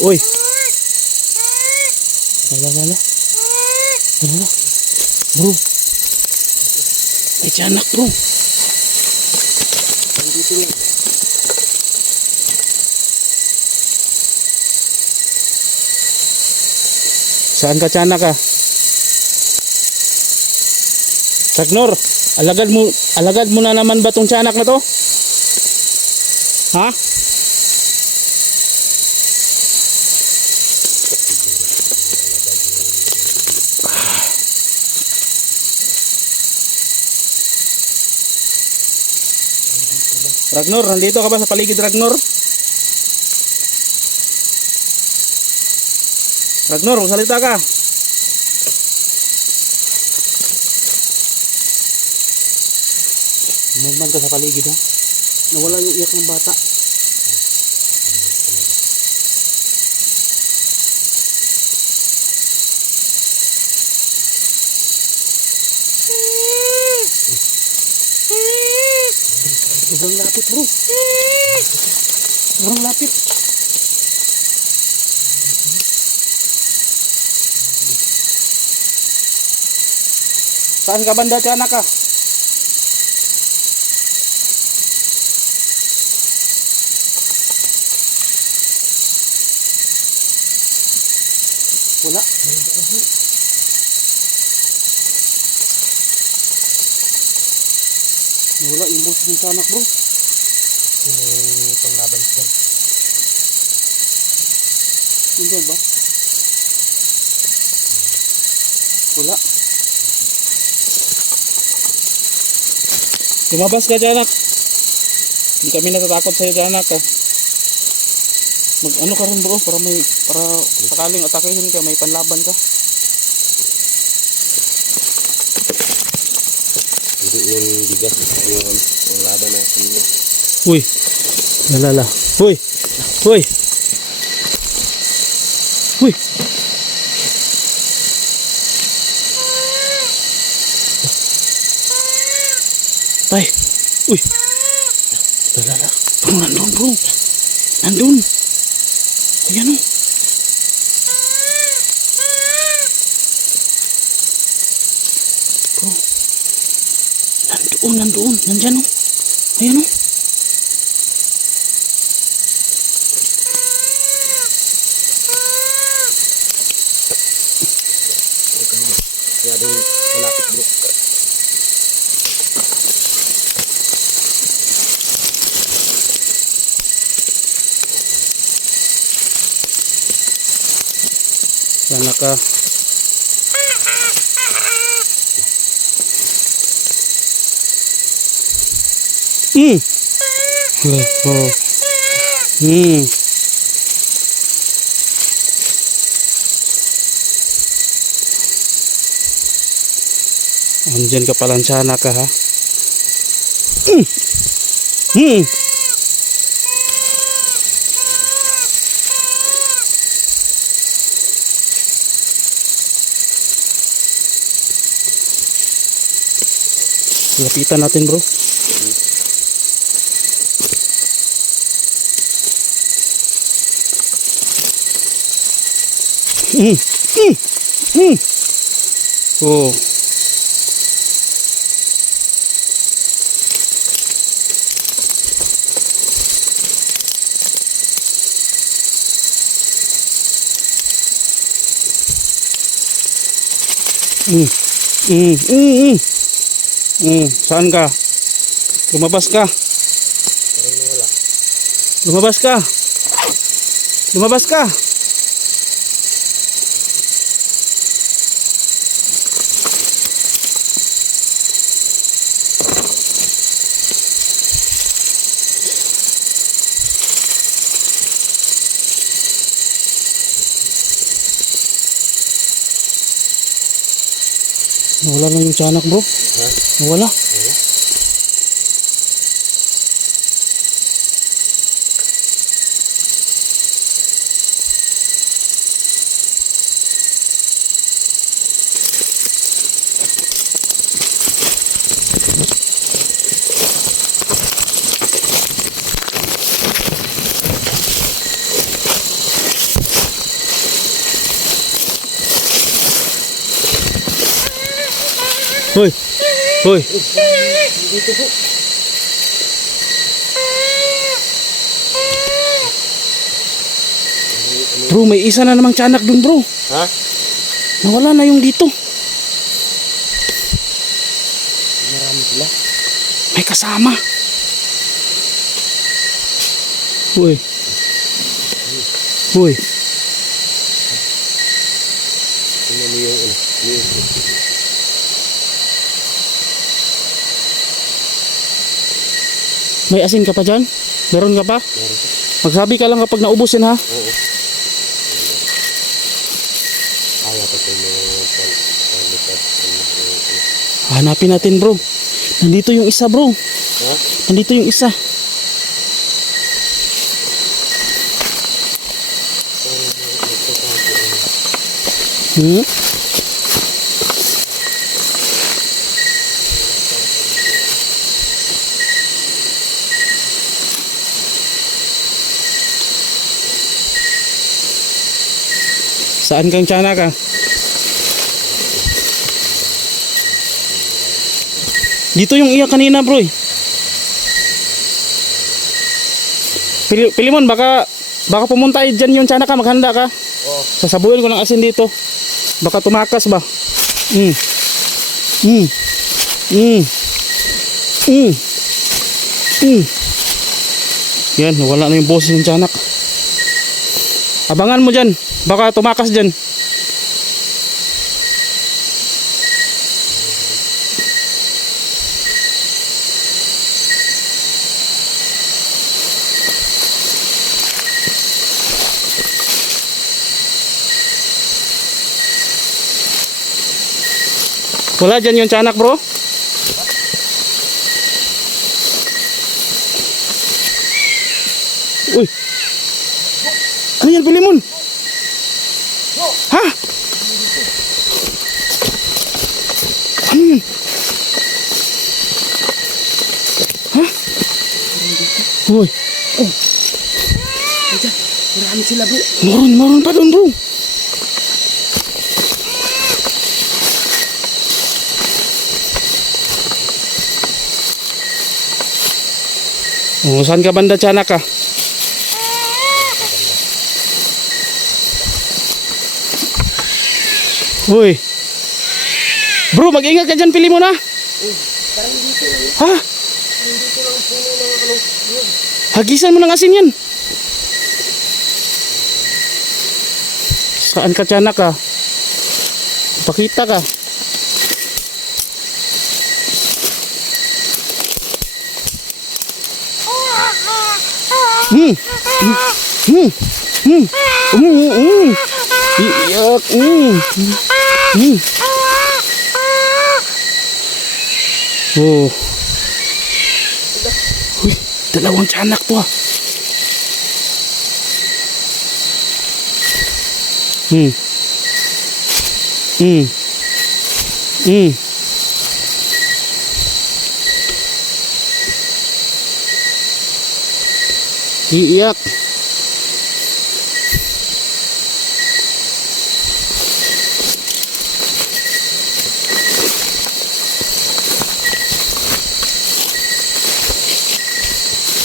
Uy. Lala, lala. Lala. Bro. May tiyanak bro. Nandito yan. Saan ka tiyanak ka? Ragnor, alagad mo, alagad mo na naman ba tong tiyanak na to? Ha? Ragnor, nandito ka ba sa paligid Ragnor? Ragnor, magsalita ka. Umulman ka sa paligid ha. Nawala yung iyak ng bata. Sobrang lapit bro. Sobrang lapit. Saan ka banda tiyanak ka? Wala. Wala yung boses ng tiyanak bro. May panglaban siya. Hindi ba? Wala. Lumabas ka dyan, anak. Hindi kami natatakot sa'yo dyan, anak. Oh. Mag ano ka rin bro, para may, para sakaling atakihin ka, may panlaban ka. Hindi yung bigas. Yung panglaban natin niya. Uy, lalala. Uy, uy. Uy. Tay, uy. Lalala. Bro, nandun bro. Nandun. Ayan o. Bro. Nandoon, nandoon. Nandyan o. Ayan o. Huwag kang masyadong malapit bro. Sana ka. Hmm. Oh. Hmm. Andyan ka palang sana ka ha. Hmm. Hmm. Lapitan natin bro. Mm, mm, mm. Oh. Mm, mm, mm, mm. Mm, saan ka? Lumabas ka. Parang nawala. Lumabas ka. Lumabas ka. Nawala lang yung tiyanak bro. Ha? Wala. Hoy. Hoy. Dito po. Bro, may isa na namang tiyanak dun, bro. Ha? Nawala na yung dito. Marami sila. May kasama. Uy. Uy. Tingnan mo yung ano. May asin ka pa dyan? Meron ka pa? meron. Magsabi ka lang kapag naubos yan ha. Oo. Ayaw Hanapin natin bro. Nandito yung isa bro. ha? Nandito yung isa. Hmm? Saan kang tiyanak ka? Dito yung iya kanina bro eh. Pili, Pilimon, baka baka pumunta ay dyan yung tiyanak ka, maghanda ka. Oo. Sasabuhin ko ng asin dito. Baka tumakas ba? Mm. Mm. Mm. Mm. Mm. Yan, nawala na yung boses ng tiyanak. Abangan mo dyan. Baka tumakas dyan. Wala dyan yung tiyanak bro? Uy! Ano yan, Pilimon? Ha? Ano yun? Ha? Uy, Marami sila bro. meron, meron pa doon bro. Oh, saan ka banda tiyanak ka? Uy. Bro, mag-ingat ka dyan, pili mo na. Ha? Hagisan mo ng asin yan. Saan ka tiyanak ka? Pakita ka. Hmm. Hmm. Hmm. Hmm. Hmm. Hmm. Iyak. Hmm. Hmm. Oh. Dalawang tiyanak to ah. Hmm. Hmm. Hmm. Iiyak.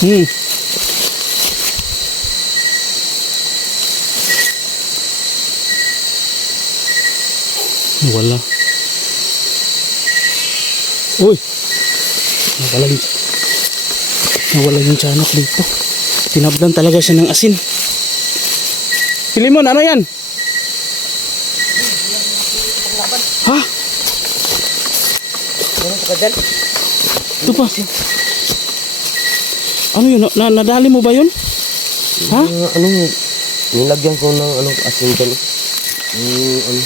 Hmm. Wala. Uy! Nawala yung... Nawala yung tiyanak dito. Tinablan talaga siya ng asin. Pilimon, ano yan? Ha? Meron pa ka dyan? Ito pa. Ano yun? Na, nadali mo ba yun? Ha? Uh, ano, nilagyan ko ng ano, asin dyan. Yung ano,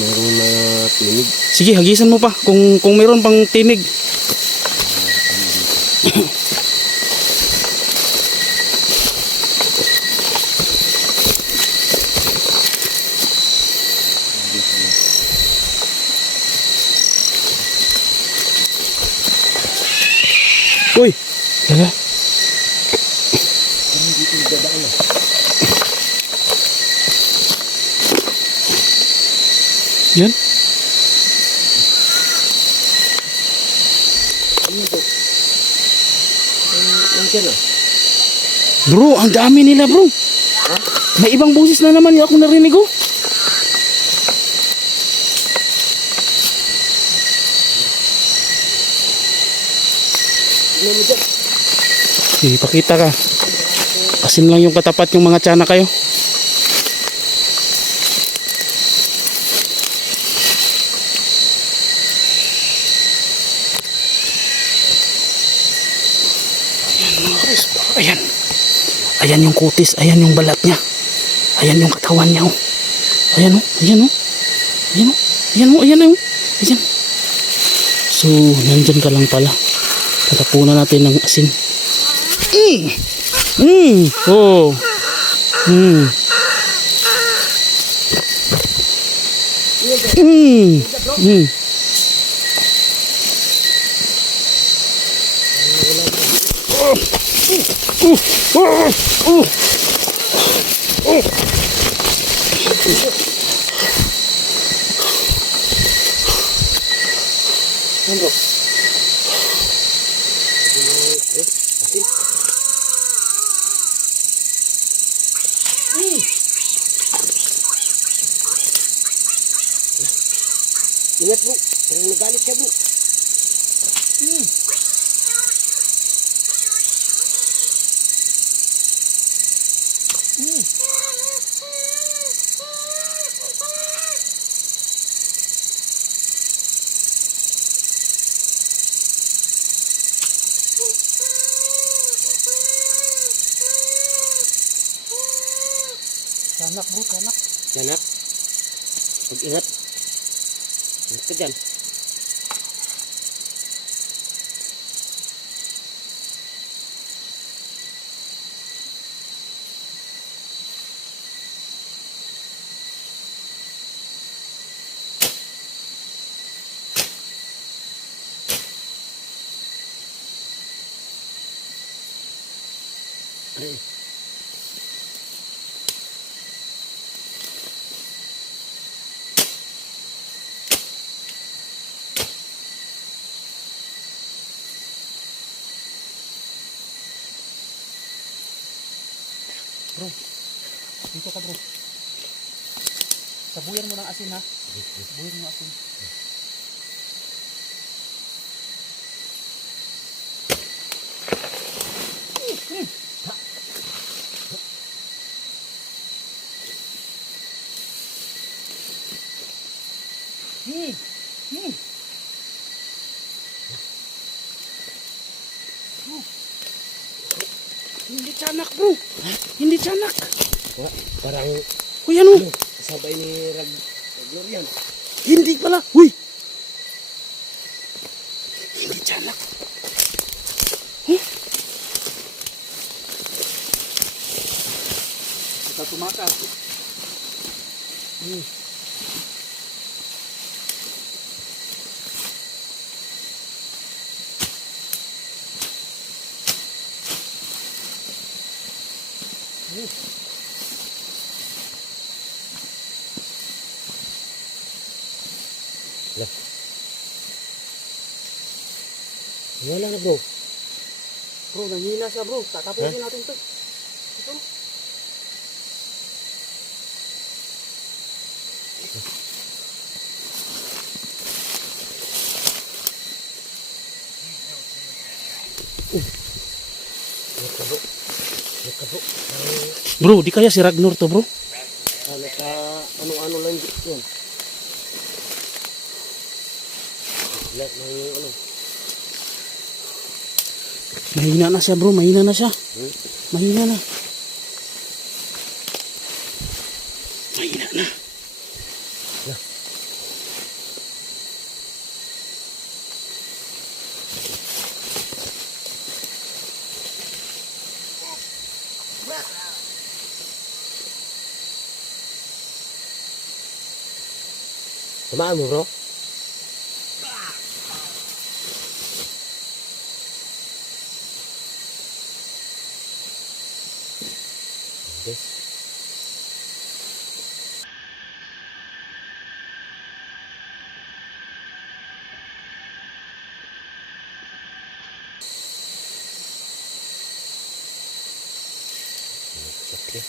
meron na tinig. Sige, hagisan mo pa kung kung mayroon pang tinig. Bro, ang dami nila bro. May ibang boses na naman yung ako narinig oh. Tingnan mo dyan. Sige, pakita ka. Asin lang yung katapat yung mga tsana kayo. Ayan mga guys, ayan. Ayan yung kutis, ayan yung balat niya. Ayan yung katawan niya oh. Ayan oh, ayan oh. Ayan oh, ayan oh, ayan oh. Ayan. So, nandyan ka lang pala. Tatapunan natin ng asin. Mm. Mm. Oh. Mm. Mm. Mm. Oh. Oh. Oh. Oh. Ingat Tanak bro, tanak. Yan ah. Mag-ingat. Ingat ka dyan. Bro, dito ka bro. Sabuyan mo ng asin ha. Sabuyan mo asin. Hmm. Hmm. Hindi tiyanak bro. Hindi tiyanak. Nga, Parang Uy ano? ano, sabay ni Rag Glorian. Hindi pala. Uy! Hindi tiyanak. Huh? Ito tumakas. Wala na bro. Bro, nanghina siya bro. Tatapusin natin to. Ito. Ingat ka bro. Ingat ka bro. Di kaya si Ragnar to bro? ano ka, ano-ano lang yun. Wala na yung ano. Mahina na siya bro, mahina na siya. Hmm? Mahina na. Tamaan mo bro. Siyempre.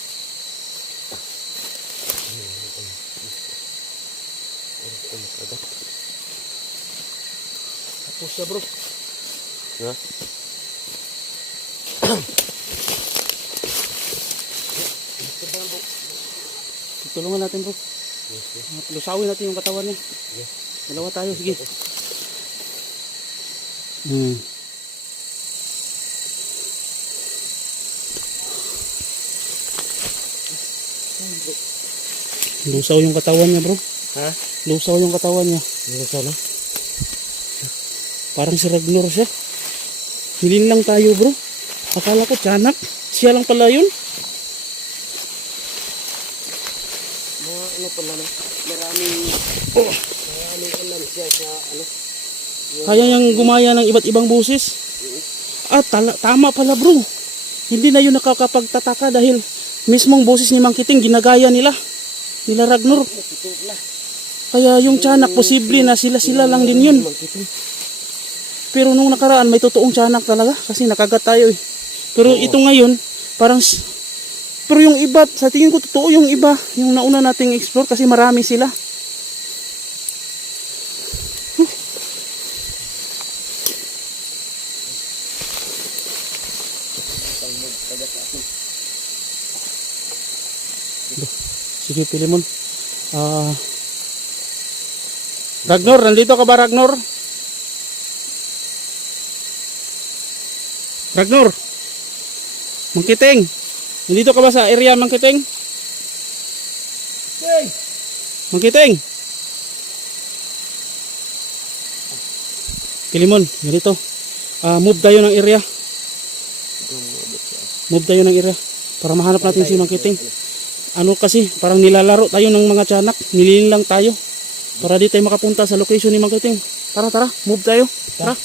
Ulit ko makagat. Tapos siya bro. Ha? Tulungan natin bro. Yes, yes. Lusawin natin yung katawan niya. Yes. Dalawa tayo, sige. Hmm. Lusaw yung katawan niya bro. Ha? Lusaw yung katawan niya. Ano sana? Parang si Ragnar siya. Hilin lang tayo bro. Akala ko tiyanak. Siya lang pala yun. Mga ano pala no? Maraming... Maraming alam siya sa ano? Kaya niyang gumaya ng iba't ibang busis. Ah, tala- tama pala bro. Hindi na yun nakakapagtataka dahil mismong boses ni Mang Kiting ginagaya nila. Nila Ragnar. Kaya yung tiyanak posible na sila-sila lang din yun. Pero nung nakaraan may totoong tiyanak talaga kasi nakagat tayo eh. Pero ito ngayon parang pero yung iba sa tingin ko totoo yung iba yung nauna nating explore kasi marami sila. Sige, Pilimon. Ah Ragnar, nandito ka ba Ragnar? Ragnar. Mangkiting. Nandito ka ba sa area Mangkiting? Hey! Mangkiting. Pilimon, ganito. Ah, move tayo ng area. Move tayo ng area para mahanap natin si Mangkiting. Ano kasi, parang nilalaro tayo ng mga tiyanak. Nililin lang tayo. Para di tayo makapunta sa location ni Mangkiting. Tara, tara. Move tayo. Tara.